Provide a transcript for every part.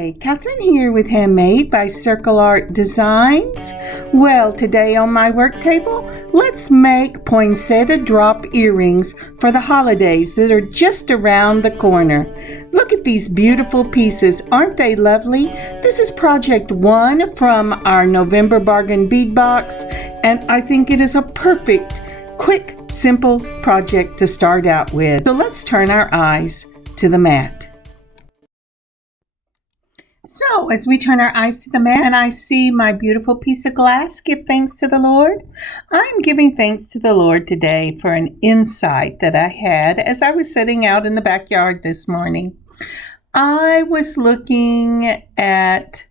Hi, Kathryn here with Handmade by Designs. Well, today on my work table, let's make poinsettia drop earrings for the holidays that are just around the corner. Look at these beautiful pieces. Aren't they lovely? This is project 1 from our November Bargain Bead Box, and I think it is a perfect, quick, simple project to start out with. So let's turn our eyes to the mat. So as we turn our eyes to the mat and I see my beautiful piece of glass, give thanks to the Lord. I'm giving thanks to the Lord today for an insight that I had as I was sitting out in the backyard this morning. I was looking at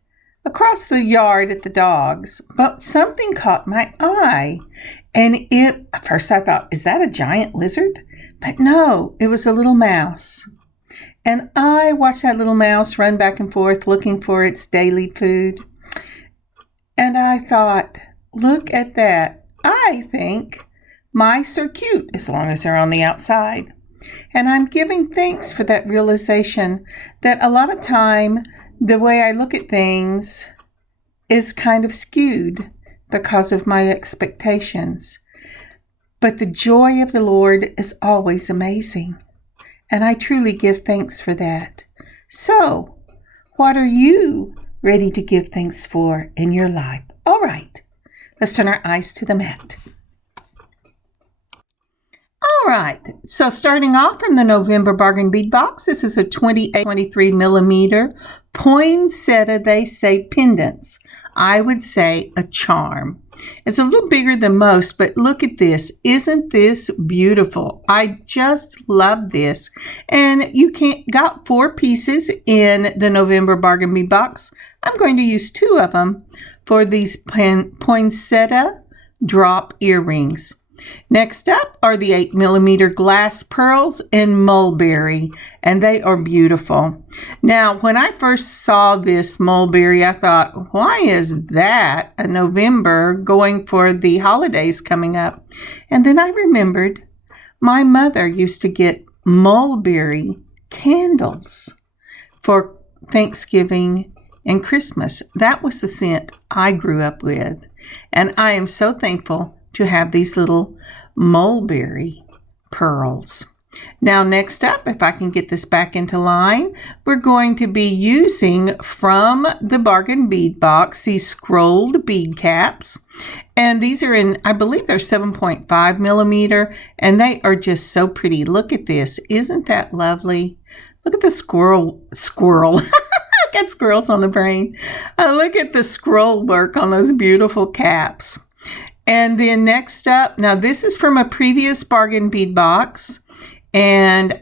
across the yard at the dogs, but something caught my eye. And at first I thought, is that a giant lizard? But no, it was a little mouse. And I watched that little mouse run back and forth looking for its daily food. And I thought, look at that. I think mice are cute as long as they're on the outside. And I'm giving thanks for that realization that a lot of time the way I look at things is kind of skewed because of my expectations. But the joy of the Lord is always amazing. And I truly give thanks for that. So, what are you ready to give thanks for in your life? All right, let's turn our eyes to the mat. All right, so starting off from the November Bargain Bead Box, this is a 23 millimeter poinsettia, they say pendants. I would say a charm. It's a little bigger than most, but look at this. Isn't this beautiful? I just love this. And you got 4 pieces in the November Bargain Bead Box. I'm going to use 2 of them for these poinsettia drop earrings. Next up are the 8 millimeter glass pearls in mulberry, and they are beautiful. Now, when I first saw this mulberry, I thought, why is that a November going for the holidays coming up? And then I remembered my mother used to get mulberry candles for Thanksgiving and Christmas. That was the scent I grew up with, and I am so thankful to have these little mulberry pearls. Now next up, if I can get this back into line, we're going to be using from the Bargain Bead Box these scrolled bead caps. And these are in, I believe they're 7.5 millimeter, and they are just so pretty. Look at this. Isn't that lovely? Look at the squirrel. I got squirrels on the brain. Look at the scroll work on those beautiful caps. And then next up, now this is from a previous Bargain Bead Box, and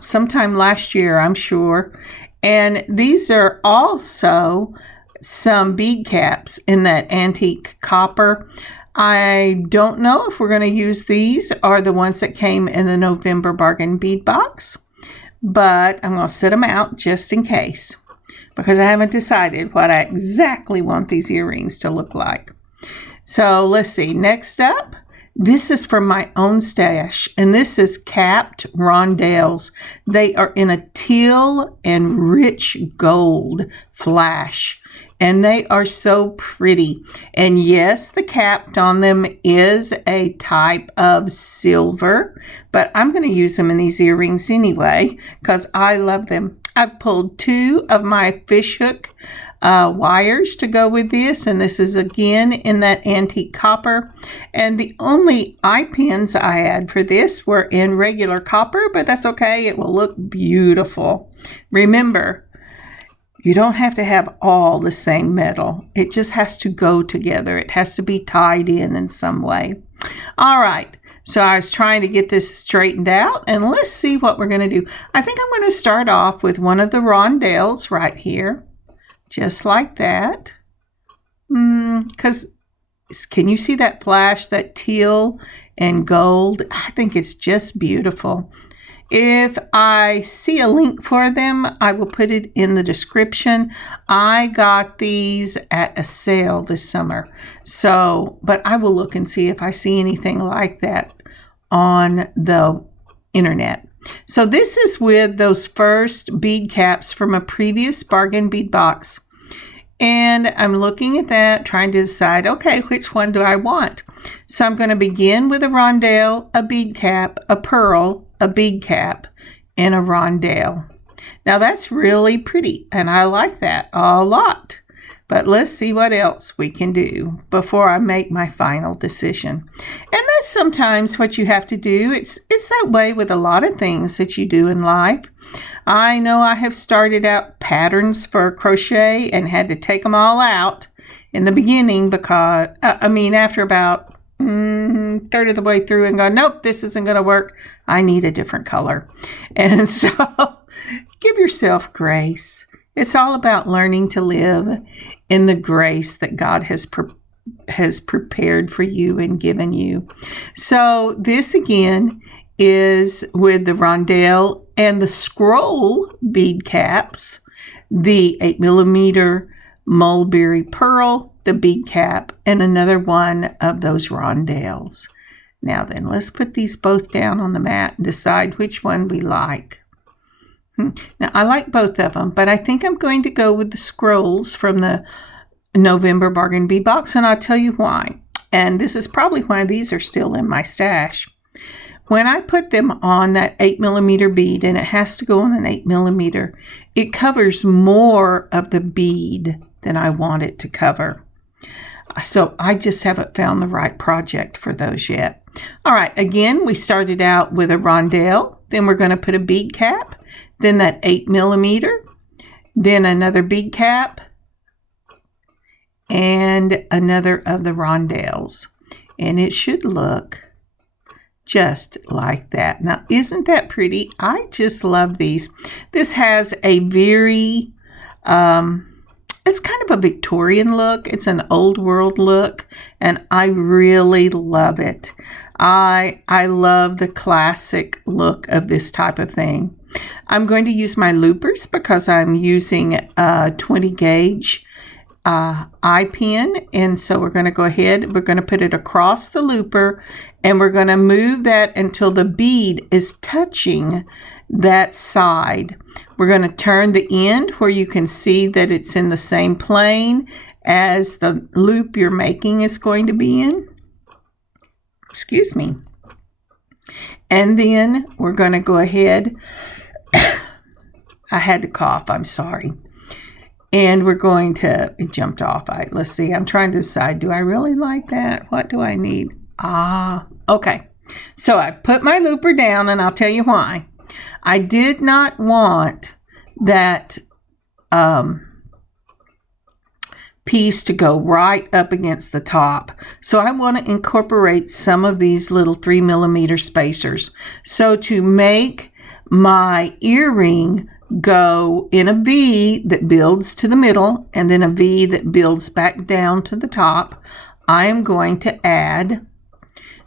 sometime last year, I'm sure. And these are also some bead caps in that antique copper. I don't know if we're going to use these or the ones that came in the November Bargain Bead Box, but I'm going to set them out just in case because I haven't decided what I exactly want these earrings to look like. So let's see, next up, this is from my own stash, and this is capped rondelles. They are in a teal and rich gold flash, and they are so pretty. And yes, the cap on them is a type of silver, but I'm going to use them in these earrings anyway because I love them. I've pulled 2 of my fishhook wires to go with this, and this is again in that antique copper, and the only eye pins I had for this were in regular copper, but that's okay, it will look beautiful. Remember, you don't have to have all the same metal, it just has to go together, it has to be tied in some way. All right, so I was trying to get this straightened out, and let's see what we're going to do. I think I'm going to start off with one of the rondelles right here. Just like that. Because can you see that flash, that teal and gold? I think it's just beautiful. If I see a link for them, I will put it in the description. I got these at a sale this summer. But I will look and see if I see anything like that on the internet. So this is with those first bead caps from a previous bargain bead box. And I'm looking at that, trying to decide, okay, which one do I want? So I'm going to begin with a rondelle, a bead cap, a pearl, a bead cap, and a rondelle. Now that's really pretty, and I like that a lot. But let's see what else we can do before I make my final decision. And that's sometimes what you have to do. It's that way with a lot of things that you do in life. I know I have started out patterns for crochet and had to take them all out in the beginning because, after about third of the way through and go, nope, this isn't going to work. I need a different color. And so give yourself grace. It's all about learning to live in the grace that God has prepared for you and given you. So this again is with the rondelle and the scroll bead caps, the 8mm mulberry pearl, the bead cap, and another one of those rondelles. Now then, let's put these both down on the mat and decide which one we like. Now, I like both of them, but I think I'm going to go with the scrolls from the November Bargain Bead Box, and I'll tell you why. And this is probably why these are still in my stash. When I put them on that 8mm bead, and it has to go on an 8mm, it covers more of the bead than I want it to cover. So I just haven't found the right project for those yet. All right, again, we started out with a rondelle, then we're going to put a bead cap, then that 8mm, then another bead cap, and another of the rondelles. And it should look just like that. Now, isn't that pretty? I just love these. This has a very, it's kind of a Victorian look. It's an old world look, and I really love it. I love the classic look of this type of thing. I'm going to use my loopers because I'm using a 20 gauge eye pin, and so we're going to go ahead, we're going to put it across the looper, and we're going to move that until the bead is touching that side. We're going to turn the end where you can see that it's in the same plane as the loop you're making is going to be in. Excuse me. And then we're going to go ahead. I had to cough, I'm sorry. And we're going to, it jumped off. Let's see, I'm trying to decide, do I really like that? What do I need? Okay. So I put my looper down, and I'll tell you why. I did not want that piece to go right up against the top. So I want to incorporate some of these little 3mm spacers. So to make my earring go in a V that builds to the middle and then a V that builds back down to the top, I am going to add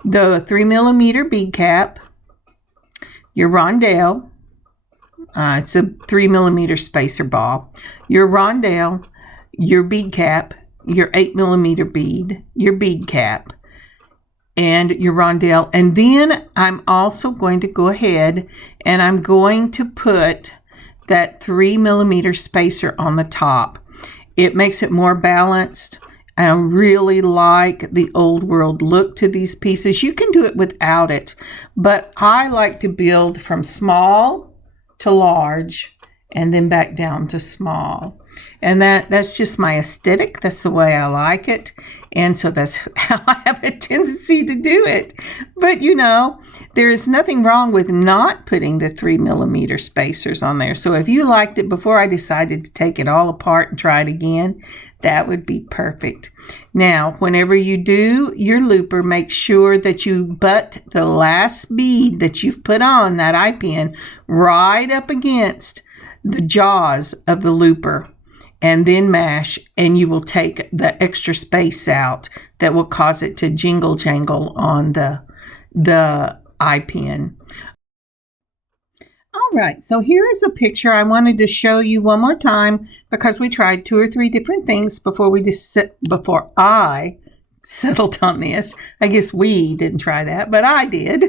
the 3mm bead cap, your rondelle, it's a 3mm spacer ball, your rondelle, your bead cap, your 8mm bead, your bead cap, and your rondelle. And then I'm also going to go ahead and I'm going to put that 3mm spacer on the top. It makes it more balanced. I really like the old world look to these pieces. You can do it without it, but I like to build from small to large and then back down to small. And that's just my aesthetic. That's the way I like it. And so that's how I have a tendency to do it. But you know, there is nothing wrong with not putting the 3mm spacers on there. So if you liked it before I decided to take it all apart and try it again, that would be perfect. Now, whenever you do your looper, make sure that you butt the last bead that you've put on that eye pin right up against the jaws of the looper, and then mash, and you will take the extra space out that will cause it to jingle jangle on the eye pin. All right, so here is a picture I wanted to show you one more time because we tried 2 or 3 different things before I settled on this. I guess we didn't try that, but I did.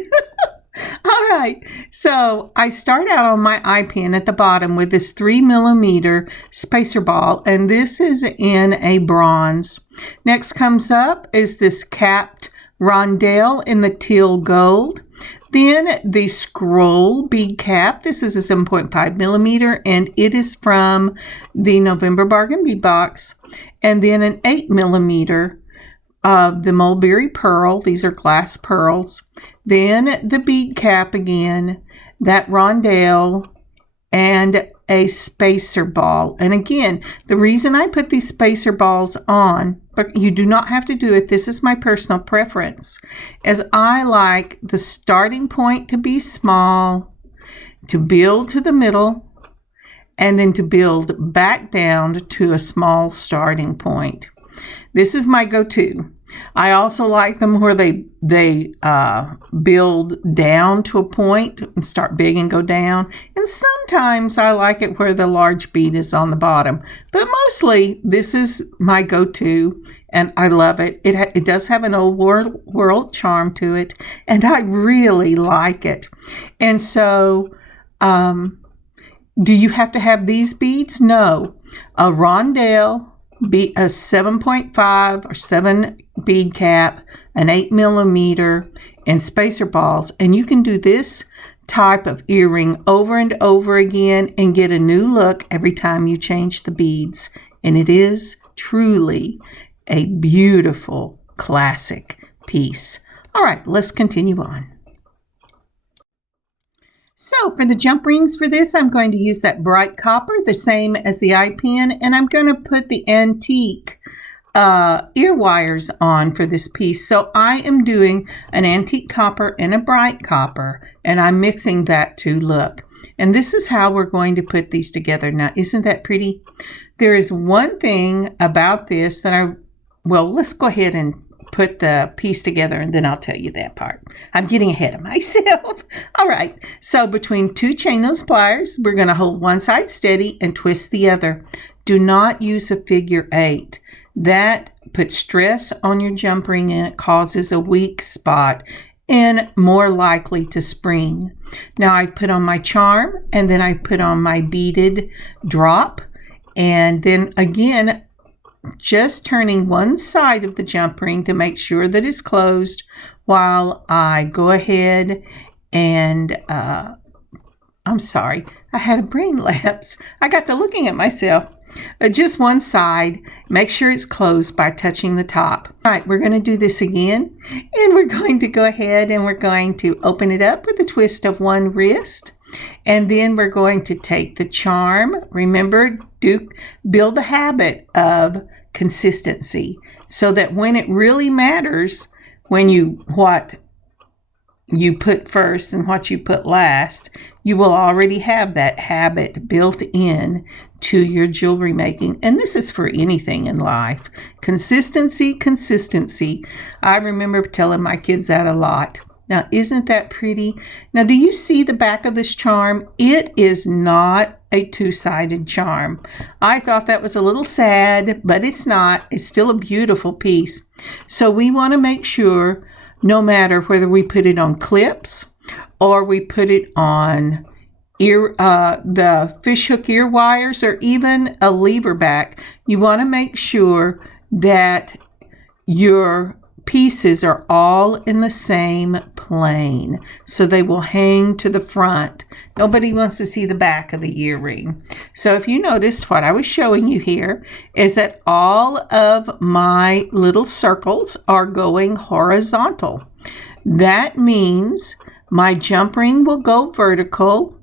All right, so I start out on my eye pin at the bottom with this 3mm spacer ball, and this is in a bronze. Next comes up is this capped rondelle in the teal gold. Then the scroll bead cap. This is a 7.5mm, and it is from the November Bargain Bead Box. And then an 8mm of the mulberry pearl. These are glass pearls. Then the bead cap again, that rondelle, and a spacer ball. And again, the reason I put these spacer balls on, but you do not have to do it, this is my personal preference, as I like the starting point to be small, to build to the middle, and then to build back down to a small starting point. This is my go-to. I also like them where they build down to a point and start big and go down. And sometimes I like it where the large bead is on the bottom. But mostly this is my go-to, and I love it. It does have an old world charm to it, and I really like it. And so, do you have to have these beads? No. A rondelle, a 7.5 or 7 bead cap, an 8mm, and spacer balls. And you can do this type of earring over and over again and get a new look every time you change the beads. And it is truly a beautiful classic piece. All right, let's continue on. So for the jump rings for this, I'm going to use that bright copper, the same as the eye pin, and I'm going to put the antique ear wires on for this piece. So I am doing an antique copper and a bright copper, and I'm mixing that to look. And this is how we're going to put these together. Now, isn't that pretty? There is one thing about this that let's go ahead and put the piece together, and then I'll tell you that part. I'm getting ahead of myself. All right, so between two chain nose pliers, we're going to hold one side steady and twist the other. Do not use a figure 8. That puts stress on your jump ring, and it causes a weak spot and more likely to spring. Now I put on my charm, and then I put on my beaded drop, and then again just turning one side of the jump ring to make sure that it's closed while I go ahead and I'm sorry, I had a brain lapse. I got to looking at myself. Just one side, make sure it's closed by touching the top. All right, we're going to do this again, and we're going to go ahead and we're going to open it up with a twist of one wrist. And then we're going to take the charm. Remember, build the habit of consistency so that when it really matters, what you put first and what you put last, you will already have that habit built in to your jewelry making. And this is for anything in life. Consistency, consistency. I remember telling my kids that a lot. Now, isn't that pretty? Now, do you see the back of this charm? It is not a two-sided charm. I thought that was a little sad, but it's not. It's still a beautiful piece. So we want to make sure, no matter whether we put it on clips or we put it on the fishhook ear wires or even a lever back, you want to make sure that your pieces are all in the same plane so they will hang to the front. Nobody wants to see the back of the earring. So if you noticed, what I was showing you here is that all of my little circles are going horizontal. That means my jump ring will go vertical,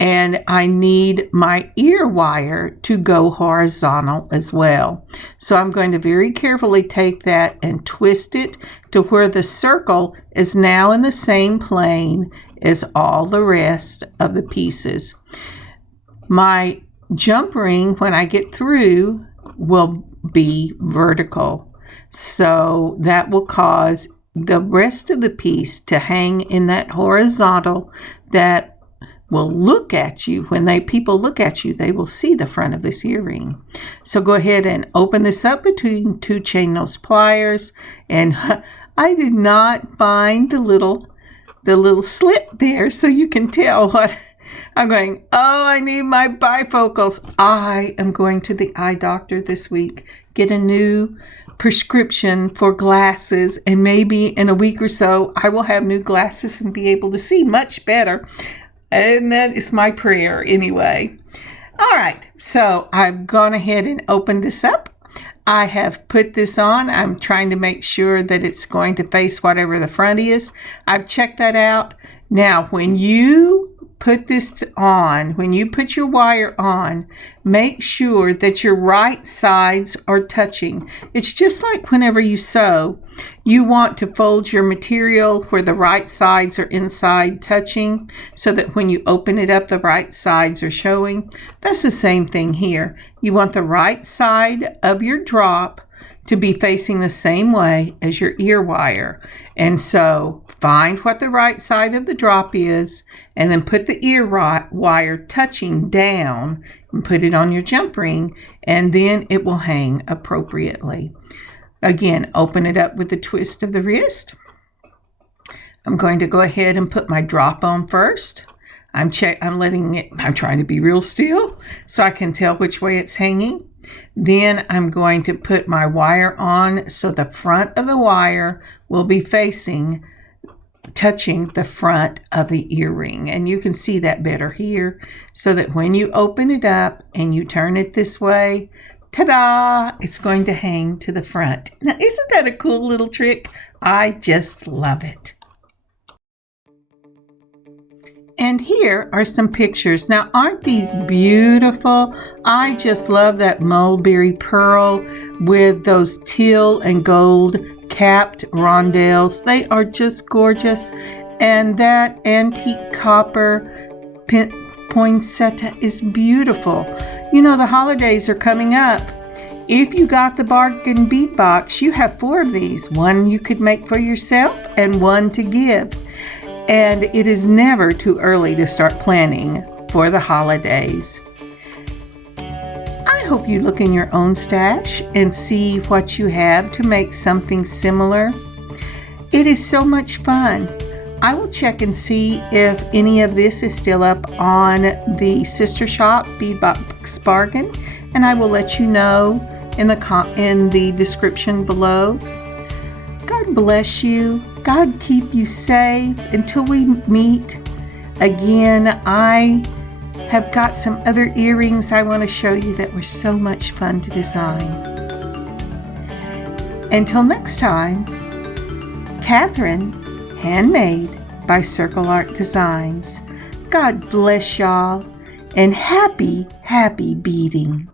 and I need my ear wire to go horizontal as well. So I'm going to very carefully take that and twist it to where the circle is now in the same plane as all the rest of the pieces. My jump ring, when I get through, will be vertical. So that will cause the rest of the piece to hang in that horizontal that will look at you. When people look at you, they will see the front of this earring. So go ahead and open this up between two chain nose pliers. And I did not find the the little slit there so you can tell what I'm going. Oh, I need my bifocals. I am going to the eye doctor this week, get a new prescription for glasses, and maybe in a week or so I will have new glasses and be able to see much better. And that is my prayer anyway. All right, so I've gone ahead and opened this up. I have put this on. I'm trying to make sure that it's going to face whatever the front is. I've checked that out. Now, when you put this on, when you put your wire on, make sure that your right sides are touching. It's just like whenever you sew, you want to fold your material where the right sides are inside touching so that when you open it up, the right sides are showing. That's the same thing here. You want the right side of your drop to be facing the same way as your ear wire. And so find what the right side of the drop is and then put the ear wire touching down and put it on your jump ring, and then it will hang appropriately. Again, open it up with the twist of the wrist. I'm going to go ahead and put my drop on first. I'm trying to be real still so I can tell which way it's hanging. Then I'm going to put my wire on so the front of the wire will be touching the front of the earring. And you can see that better here, so that when you open it up and you turn it this way, ta-da, it's going to hang to the front. Now, isn't that a cool little trick? I just love it. And here are some pictures. Now, aren't these beautiful? I just love that mulberry pearl with those teal and gold capped rondelles. They are just gorgeous. And that antique copper poinsettia is beautiful. You know, the holidays are coming up. If you got the bargain bead box, you have 4 of these. One you could make for yourself and one to give. And it is never too early to start planning for the holidays. I hope you look in your own stash and see what you have to make something similar. It is so much fun. I will check and see if any of this is still up on the sister shop, Bead Box Bargain, and I will let you know in the description below. God bless you. God keep you safe until we meet again. I have got some other earrings I want to show you that were so much fun to design. Until next time, Kathryn, Handmade by circleartdesigns. God bless y'all and happy beading.